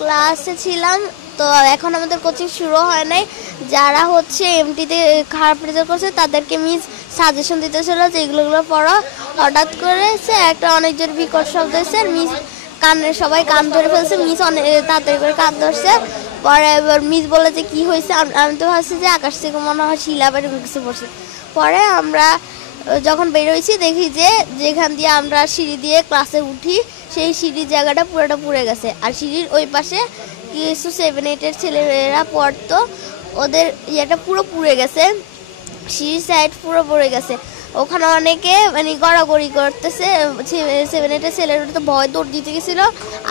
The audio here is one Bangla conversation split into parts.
ক্লাসে ছিলাম, তো এখন আমাদের কোচিং শুরু হয় নাই। যারা হচ্ছে এমটিতে খারাপ রেজাল্ট করছে তাদেরকে মিস সাজেশন দিতেছিল যে এগুলো পড়ো। হঠাৎ করে একটা অনেক জোর বিকট শব্দ হয়েছে, মিস সবাই কান ধরে ফেলছে, মিস অনেক তাড়াতাড়ি করে কান ধরছে। পরে এবার মিস বলে যে কী হয়েছে, আমি তো ভাবছি যে আকাশ থেকে মনে হয় শিলা বা এরকম কিছু পড়ছে। পরে আমরা যখন বেরোইছি দেখি যে যেখান দিয়ে আমরা সিঁড়ি দিয়ে ক্লাসে উঠি সেই সিঁড়ির জায়গাটা পুরোটা পুড়ে গেছে। আর সিঁড়ির ওই পাশে কিছু 7-8 ছেলেরা পড়তো, ওদের ইয়েটা পুরো পুড়ে গেছে, সিঁড়ির সাইড পুরো পড়ে গেছে। ওখানে অনেকে মানে গড়াগড়ি করতেছে, 7-8 ছেলেরা তো ভয় দৌড় দিতে গেছিলো।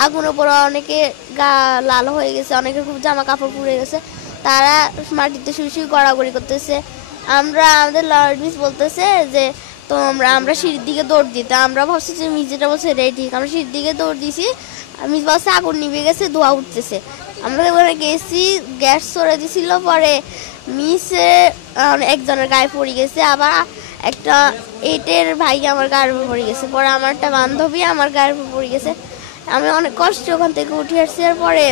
আগুনের পরে অনেকে গা লাল হয়ে গেছে, অনেকের খুব জামা কাপড় পুড়ে গেছে, তারা মাটিতে শুয়ে শুয়ে গড়াগড়ি করতেছে। আমাদের লর্ড মিস বলতেছে যে তো আমরা সিঁড়ির দিকে দৌড় দিতে, আমরা ভাবছি যে মিস যেটা বলছে এটাই ঠিক। আমরা সিঁড়ির দিকে দৌড় দিছি, মিস বলছে আগুন নিভে গেছে, ধোঁয়া উঠতেছে। আমরা ওখানে গেছি, গ্যাস সরে দিছিল। পরে মিসে একজনের গায়ে পড়ে গেছে, আবার একটা 8-এর ভাই আমার গায়ের উপর পড়ে গেছে। পরে আমার একটা বান্ধবী আমার গায়ের উপর পড়ে গেছে। আমি অনেক কষ্ট ওখান থেকে উঠে আসছি। আর পরে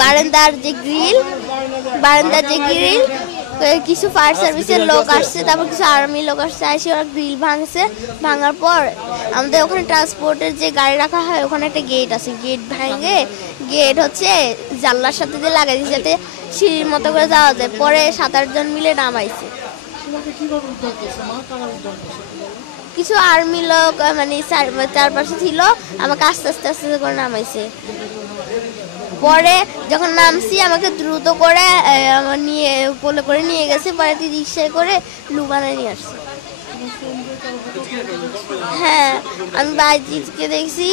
বারান্দার যে গ্রিল কিছু ফায়ার সার্ভিসের লোক আসছে, তারপর কিছু আর্মি লোক আসছে, এসে ওরা গ্রিল ভাঙছে। ভাঙার পর আমাদের ওখানে ট্রান্সপোর্টের যে গাড়ি রাখা হয় ওখানে একটা গেট আছে, গেট ভাঙে গেট হচ্ছে জানলার সাথে দিয়ে লাগাই দিয়েছে যাতে সিঁড়ির মতো করে যাওয়া যায়। পরে 7-8 জন মিলে নামাইছে। কিছু আর্মি লোক মানে চারপাশে ছিল, আমাকে আস্তে আস্তে আস্তে করে নামাইছে। পরে যখন নামছি আমাকে দ্রুত করে নিয়ে কোলে করে নিয়ে গেছে, পরে রিক্সায় করে লুবানায় নিয়ে আসছে। হ্যাঁ, আমি বাইজিৎকে দেখছি,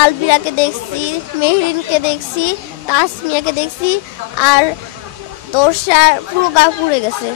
আলবিরাকে দেখছি, মেহরিনকে দেখছি, তাসমিয়াকে দেখছি, আর তোরসার পুরো গা পুড়ে গেছে।